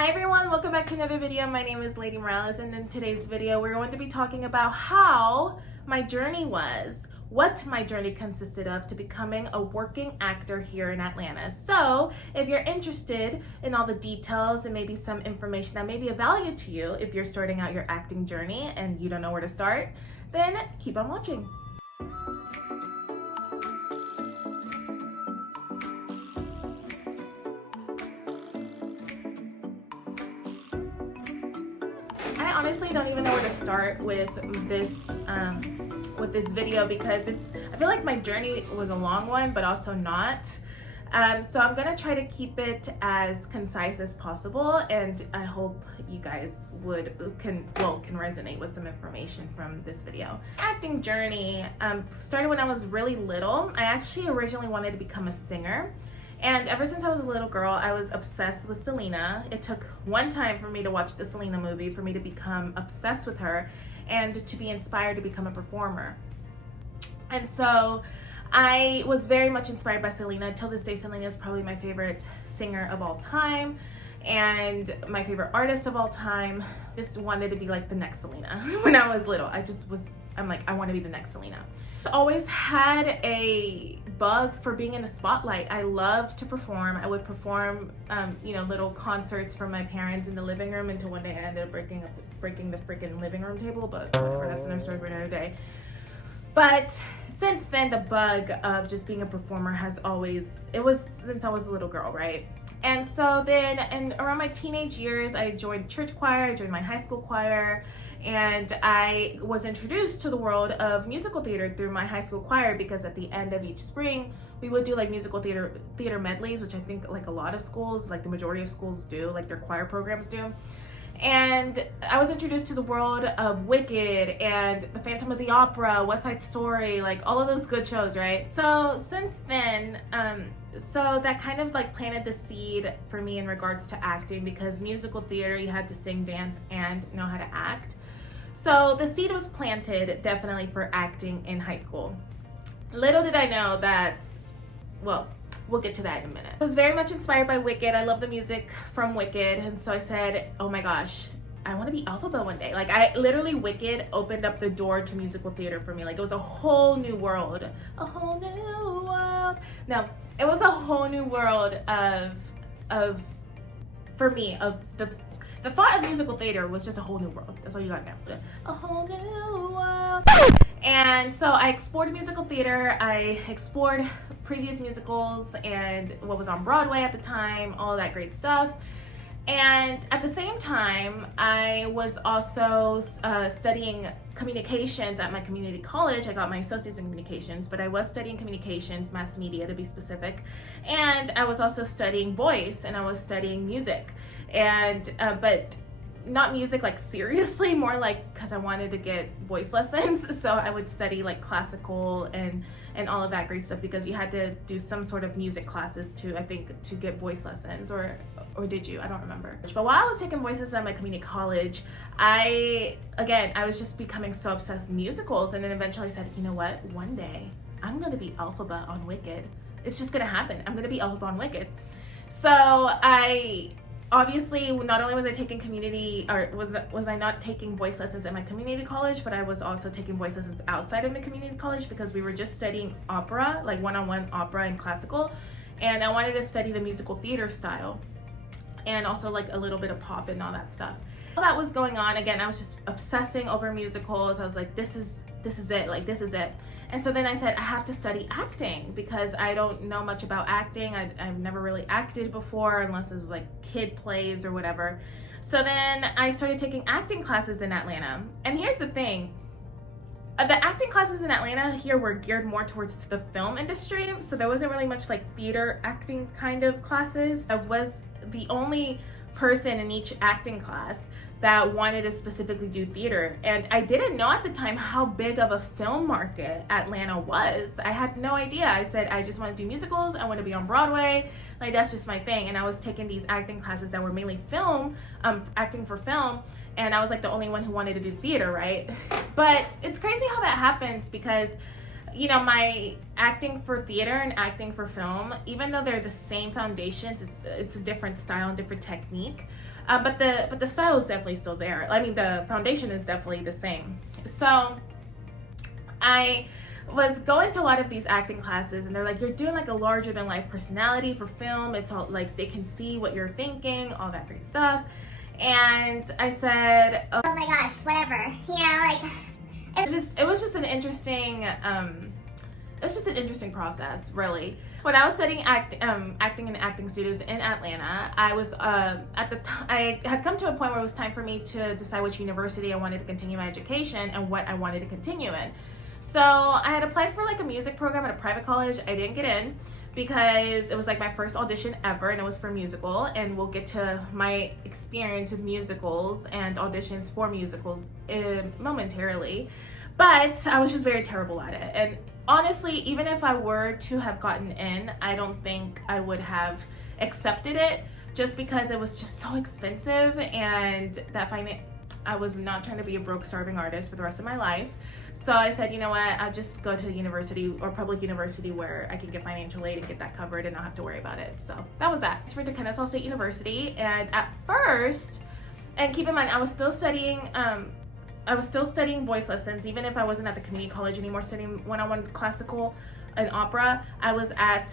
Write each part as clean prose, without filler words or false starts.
Hi everyone, welcome back to another video. My name is Lady Morales, and in today's video we're going to be talking about how my journey was, what my journey consisted of to becoming a working actor here in Atlanta. So if you're interested in all the details and maybe some information that may be of value to you if you're starting out your acting journey and you don't know where to start, then keep on watching. I honestly don't even know where to start with this video because I feel like my journey was a long one, but also not. So I'm gonna try to keep it as concise as possible, and I hope you guys can resonate with some information from this video. Acting journey started when I was really little. I actually originally wanted to become a singer. And ever since I was a little girl, I was obsessed with Selena. It took one time for me to watch the Selena movie for me to become obsessed with her and to be inspired to become a performer. And so I was very much inspired by Selena. Till this day, Selena is probably my favorite singer of all time and my favorite artist of all time. Just wanted to be like the next Selena when I was little. I'm like, I want to be the next Selena. I always had a bug for being in the spotlight. I love to perform. I would perform, little concerts for my parents in the living room until one day I ended up breaking the freaking living room table, but whatever, that's another story for another day. But since then, the bug of just being a performer it was since I was a little girl, right? And so then, and around my teenage years, I joined church choir, I joined my high school choir, and I was introduced to the world of musical theater through my high school choir, because at the end of each spring, we would do like musical theater medleys, which I think like a lot of schools, like the majority of schools do, like their choir programs do. And I was introduced to the world of Wicked and The Phantom of the Opera, West Side Story, like all of those good shows, right? So since then, so that kind of like planted the seed for me in regards to acting, because musical theater, you had to sing, dance, and know how to act. So the seed was planted definitely for acting in high school. Little did I know that, well, we'll get to that in a minute. I was very much inspired by Wicked. I love the music from Wicked. And so I said, oh my gosh, I want to be Elphaba one day. Like Wicked opened up the door to musical theater for me. Like it was a whole new world. A whole new world. No, it was a whole new world for me, of the thought of musical theater was just a whole new world. That's all you got now. A whole new world. And so I explored musical theater. I explored previous musicals and what was on Broadway at the time, all that great stuff. And at the same time, I was also studying communications at my community college. I got my associates in communications, but I was studying communications, mass media to be specific. And I was also studying voice, and I was studying music. And but not music like seriously, more like because I wanted to get voice lessons. So I would study like classical and all of that great stuff, because you had to do some sort of music classes to get voice lessons, or did you? I don't remember. But while I was taking voices at my community college, I was just becoming so obsessed with musicals, and then eventually said, you know what? One day I'm gonna be Elphaba on Wicked. It's just gonna happen. I'm gonna be Elphaba on Wicked. So obviously, not only was I taking was I not taking voice lessons at my community college, but I was also taking voice lessons outside of my community college, because we were just studying opera, like one-on-one opera and classical, and I wanted to study the musical theater style, and also like a little bit of pop and all that stuff. All that was going on. Again, I was just obsessing over musicals. I was like, this is it, like this is it. And so then I said, I have to study acting, because I don't know much about acting. I've never really acted before, unless it was like kid plays or whatever. So then I started taking acting classes in Atlanta. And here's the thing. The acting classes in Atlanta here were geared more towards the film industry. So there wasn't really much like theater acting kind of classes. I was the only person in each acting class that wanted to specifically do theater. And I didn't know at the time how big of a film market Atlanta was. I had no idea. I said, I just want to do musicals. I want to be on Broadway. Like, that's just my thing. And I was taking these acting classes that were mainly film, acting for film. And I was like the only one who wanted to do theater, right? But it's crazy how that happens, because my acting for theater and acting for film, even though they're the same foundations, it's a different style and different technique. but the style is definitely still there. I mean, the foundation is definitely the same. So I was going to a lot of these acting classes, and they're like, you're doing like a larger than life personality for film. It's all like they can see what you're thinking, all that great stuff. And I said, oh my gosh, whatever. You know, like it was just an interesting process, really. When I was studying acting in acting studios in Atlanta, I was I had come to a point where it was time for me to decide which university I wanted to continue my education and what I wanted to continue in. So I had applied for like a music program at a private college. I didn't get in because it was like my first audition ever, and it was for a musical, and we'll get to my experience with musicals and auditions for musicals momentarily. But I was just very terrible at it, and honestly, even if I were to have gotten in, I don't think I would have accepted it, just because it was just so expensive, and I was not trying to be a broke, starving artist for the rest of my life. So I said, you know what, I'll just go to a university or public university where I can get financial aid and get that covered and not have to worry about it. So that was that. I went to Kennesaw State University, and at first, and keep in mind, I was still studying voice lessons, even if I wasn't at the community college anymore studying one-on-one classical and opera. I was at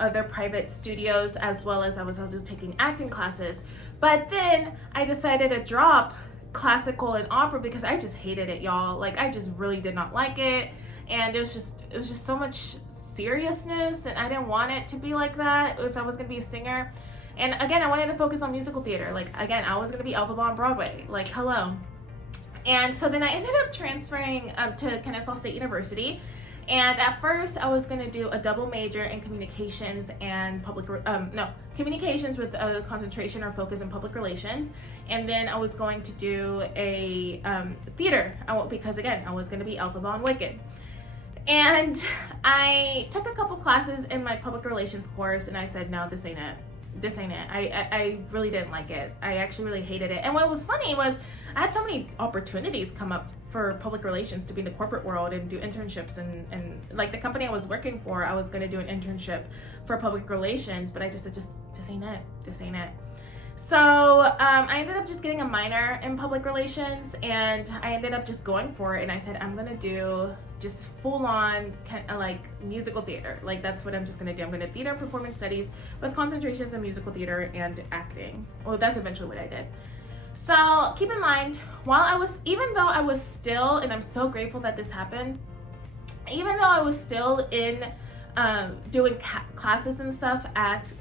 other private studios, as well as I was also taking acting classes. But then I decided to drop classical and opera because I just hated it, y'all. Like, I just really did not like it, and it was just so much seriousness, and I didn't want it to be like that if I was gonna be a singer. And again, I wanted to focus on musical theater. Like, again, I was gonna be Elphaba on Broadway. Like, hello. And so then I ended up transferring to Kennesaw State University. And at first I was going to do a double major in communications and communications with a concentration or focus in public relations. And then I was going to do a theater, because again, I was going to be Elphaba on Wicked. And I took a couple classes in my public relations course, and I said, no, this ain't it. I really didn't like it. I actually really hated it. And what was funny was I had so many opportunities come up for public relations to be in the corporate world and do internships, and like the company I was working for, I was going to do an internship for public relations, but I just said, this ain't it. So I ended up just getting a minor in public relations, and I ended up just going for it. And I said, I'm going to do just full on like musical theater. Like, that's what I'm just going to do. I'm going to theater and performance studies with concentrations in musical theater and acting. Well, that's eventually what I did. So keep in mind, even though I was still, and I'm so grateful that this happened, even though I was still in doing classes and stuff at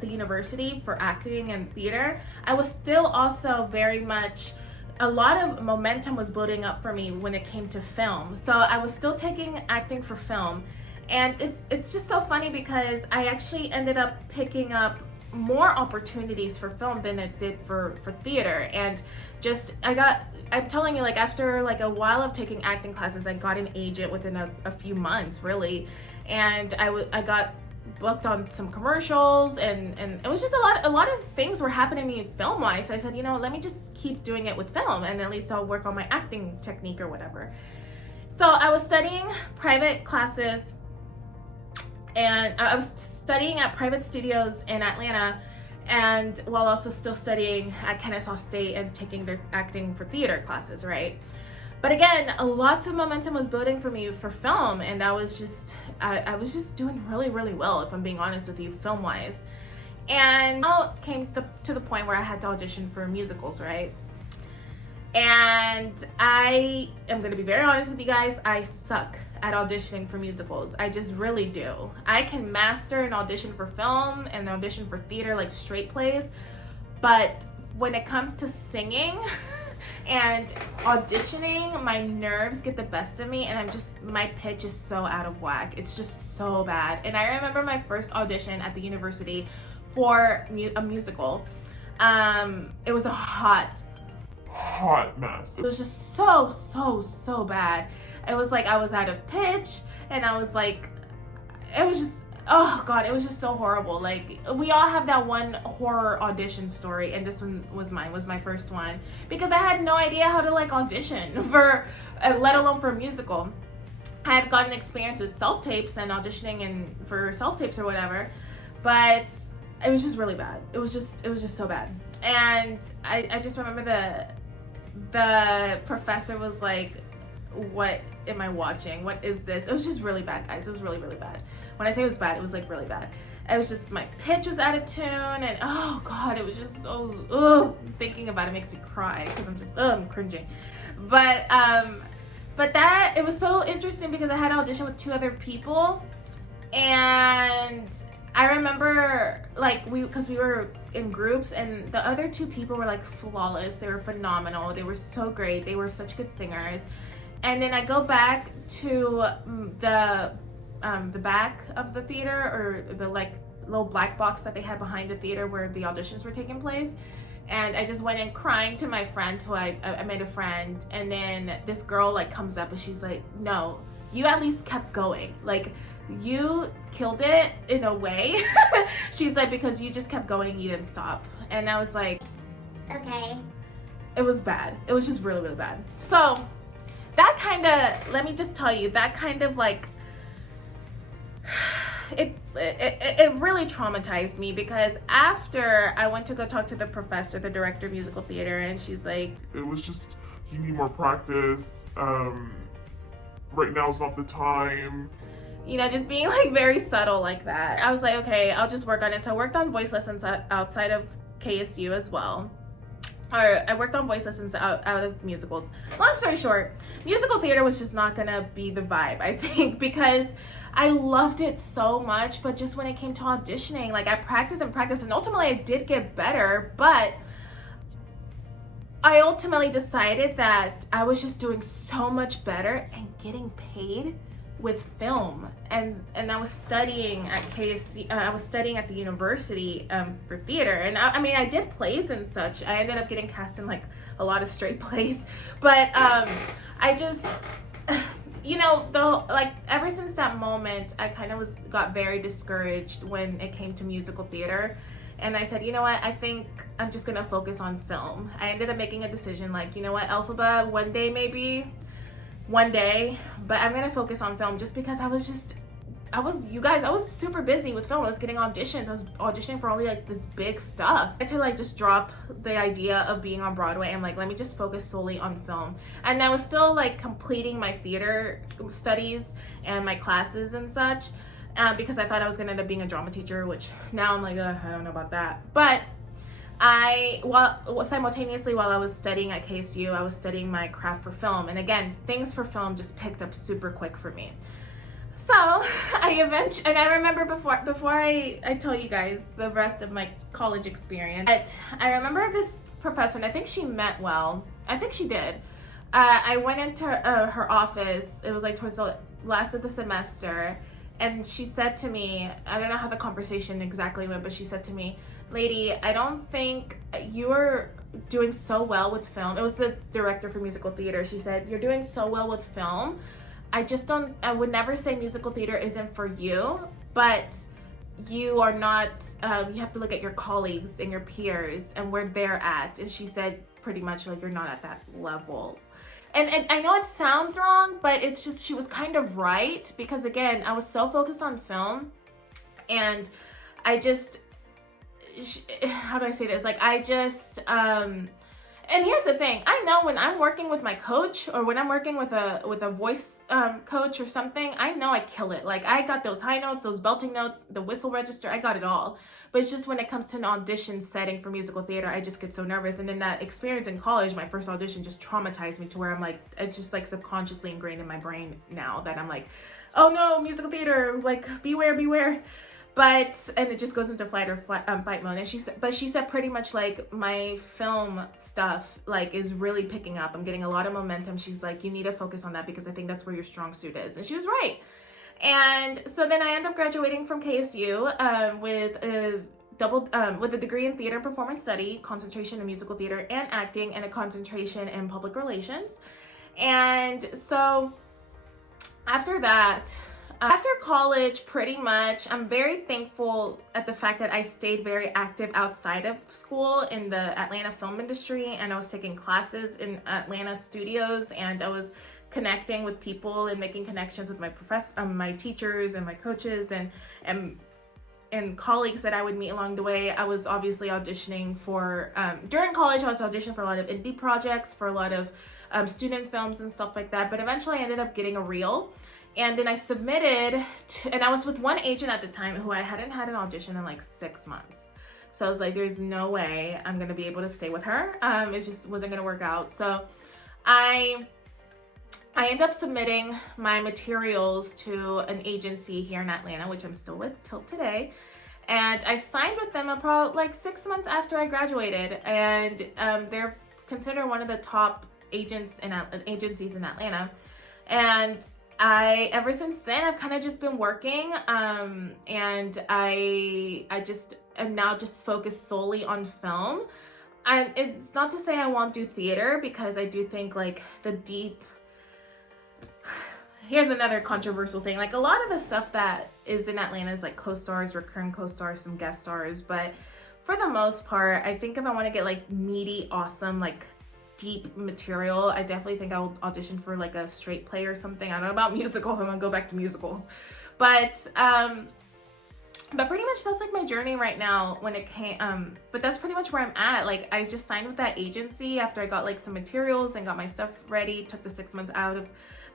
the university for acting and theater, I was still also very much, a lot of momentum was building up for me when it came to film. So I was still taking acting for film, and it's just so funny because I actually ended up picking up more opportunities for film than it did for theater. And I'm telling you, like, after like a while of taking acting classes, I got an agent within a few months, really. And I got booked on some commercials, and it was just a lot of things were happening to me film wise. So I said, you know, let me just keep doing it with film, and at least I'll work on my acting technique or whatever. So I was studying private classes, and I was studying at private studios in Atlanta, and while also still studying at Kennesaw State and taking their acting for theater classes, right? But again, lots of momentum was building for me for film, and I was just doing really, really well, if I'm being honest with you, film-wise. And now it came to the point where I had to audition for musicals, right? And I am going to be very honest with you guys, I suck at auditioning for musicals. I just really do. I can master an audition for film and audition for theater, like straight plays, but when it comes to singing and auditioning, my nerves get the best of me, and my pitch is so out of whack. It's just so bad. And I remember my first audition at the university for a musical. It was a hot mess. It was just so bad. It was like I was out of pitch, and I was like, it was just, oh God, it was just so horrible. Like, we all have that one horror audition story, and this one was my first one, because I had no idea how to like audition for, let alone for a musical. I had gotten experience with self-tapes and auditioning and for self-tapes or whatever, but it was just really bad. It was just so bad. And I just remember the professor was like, what am I watching? What is this? It was just really bad, guys. It was really, really bad. When I say it was bad, it was like really bad. It was just, my pitch was out of tune, and oh god, it was just so, thinking about it makes me cry, because I'm just, I'm cringing. But that, it was so interesting because I had an audition with 2 other people, and I remember, like, because we were in groups, and the other 2 people were like flawless. They were phenomenal. They were so great. They were such good singers. And then I go back to the back of the theater, or the like little black box that they had behind the theater where the auditions were taking place. And I just went in crying to my friend, who I made a friend. And then this girl like comes up and she's like, no, you at least kept going. Like, you killed it in a way. She's like, because you just kept going, you didn't stop. And I was like, okay. It was bad. It was just really, really bad. So that kind of, let me just tell you, that kind of like, it really traumatized me, because after I went to go talk to the professor, the director of musical theater, and she's like, it was just, you need more practice. Right now is not the time. You know, just being like very subtle like that. I was like, okay, I'll just work on it. So I worked on voice lessons outside of KSU as well. Or I worked on voice lessons out of musicals. Long story short, musical theater was just not gonna be the vibe, I think, because I loved it so much, but just when it came to auditioning, like, I practiced and ultimately I did get better, but I ultimately decided that I was just doing so much better and getting paid with film, and I was studying at KSC. I was studying at the university for theater, and I mean, I did plays and such. I ended up getting cast in like a lot of straight plays, but I just, you know, though, like, ever since that moment, I kind of got very discouraged when it came to musical theater. And I said, you know what, I think I'm just gonna focus on film. I ended up making a decision, like, you know what, Elphaba, one day, but I'm gonna focus on film, just because I was super busy with film. I was getting auditions. I was auditioning for only like this big stuff. I had to like just drop the idea of being on Broadway and like, let me just focus solely on film. And I was still like completing my theater studies and my classes and such, because I thought I was gonna end up being a drama teacher, which now I'm like, I don't know about that. But simultaneously while I was studying at KSU, I was studying my craft for film. And again, things for film just picked up super quick for me. So I remember before I tell you guys the rest of my college experience, I remember this professor, and I think she meant well. I think she did. I went into her office. It was like towards the last of the semester, and she said to me, I don't know how the conversation exactly went, but she said to me, lady, I don't think you're doing so well with film. It was the director for musical theater. She said, you're doing so well with film. I would never say musical theater isn't for you, but you are not, you have to look at your colleagues and your peers and where they're at. And she said pretty much like, you're not at that level. And I know it sounds wrong, but it's just, she was kind of right, because again, I was so focused on film, and I just, how do I say this? Like, I just, and here's the thing, I know when I'm working with my coach, or when I'm working with a voice coach or something, I know I kill it. Like, I got those high notes, those belting notes, the whistle register, I got it all. But it's just when it comes to an audition setting for musical theater, I just get so nervous. And then that experience in college, my first audition, just traumatized me to where I'm like, it's just like subconsciously ingrained in my brain now that I'm like, oh no, musical theater, like, beware. But, and it just goes into fight mode. And she said pretty much like, my film stuff like is really picking up. I'm getting a lot of momentum. She's like, you need to focus on that, because I think that's where your strong suit is. And she was right. And so then I ended up graduating from KSU with a degree in theater and performance study, concentration in musical theater and acting, and a concentration in public relations. And so after that, after college, pretty much, I'm very thankful at the fact that I stayed very active outside of school in the Atlanta film industry, and I was taking classes in Atlanta studios, and I was connecting with people and making connections with my my teachers and my coaches, and and colleagues that I would meet along the way, I was obviously auditioning for, during college, I was auditioning for a lot of indie projects, for a lot of student films and stuff like that. But eventually I ended up getting a reel. And then I submitted, and I was with one agent at the time who I hadn't had an audition in like 6 months. So I was like, there's no way I'm going to be able to stay with her. It just wasn't going to work out. So I ended up submitting my materials to an agency here in Atlanta, which I'm still with till today. And I signed with them about like 6 months after I graduated. And they're considered one of the top agencies in Atlanta. And ever since then, I've kind of just been working, and I am now just focused solely on film. And it's not to say I won't do theater, because I do think like here's another controversial thing. Like, a lot of the stuff that is in Atlanta is like co-stars, recurring co-stars, some guest stars. But for the most part, I think if I want to get like meaty, awesome, like deep material, I definitely think I'll audition for like a straight play or something. I don't know about musicals. I'm gonna go back to musicals, but pretty much that's like my journey right now when it came. But that's pretty much where I'm at. Like, I just signed with that agency after I got like some materials and got my stuff ready. Took the 6 months out of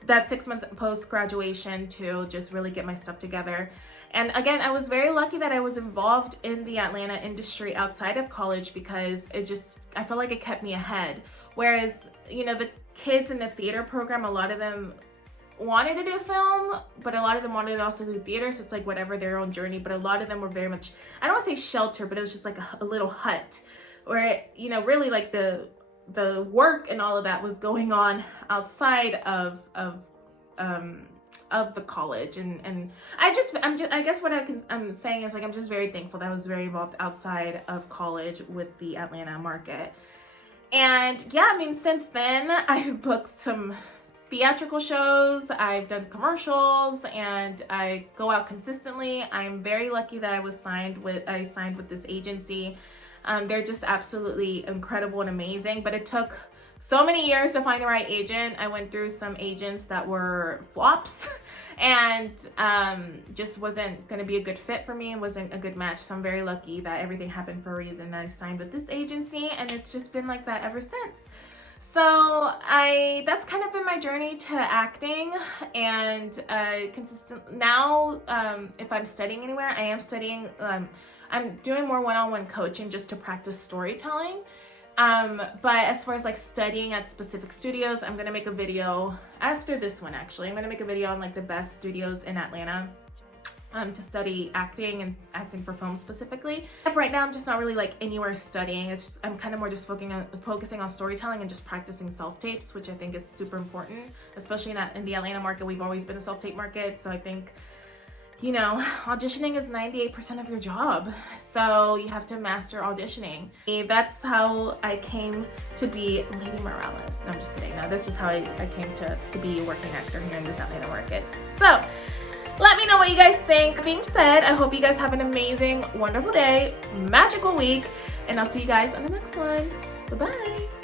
that 6 months post graduation to just really get my stuff together. And again, I was very lucky that I was involved in the Atlanta industry outside of college, because I felt like it kept me ahead. Whereas, you know, the kids in the theater program, a lot of them wanted to do film, but a lot of them wanted to also do theater. So it's like whatever, their own journey. But a lot of them were very much, I don't want to say shelter, but it was just like a little hut where, you know, really like the work and all of that was going on outside of the college. And I guess what I'm saying is like, I'm just very thankful that I was very involved outside of college with the Atlanta market. And yeah, I mean, since then I've booked some theatrical shows, I've done commercials, and I go out consistently. I'm very lucky that I signed with this agency. They're just absolutely incredible and amazing, but it took so many years to find the right agent. I went through some agents that were flops and just wasn't going to be a good fit for me and wasn't a good match. So I'm very lucky that everything happened for a reason. I signed with this agency, and it's just been like that ever since. So that's kind of been my journey to acting, and consistent now. If I'm studying anywhere, I am studying. I'm doing more one-on-one coaching just to practice storytelling. But as far as like studying at specific studios, I'm gonna make a video after this one. Actually, I'm gonna make a video on like the best studios in Atlanta to study acting and acting for film specifically. Right now, I'm just not really like anywhere studying. I'm kind of more just focusing on storytelling and just practicing self-tapes, which I think is super important, especially in the Atlanta market. We've always been a self-tape market, so I think, you know, auditioning is 98% of your job. So you have to master auditioning. That's how I came to be Lady Morales. No, I'm just kidding. No, that's just how I came to be a working actor here in this Atlanta market. So let me know what you guys think. That being said, I hope you guys have an amazing, wonderful day, magical week, and I'll see you guys on the next one. Bye-bye.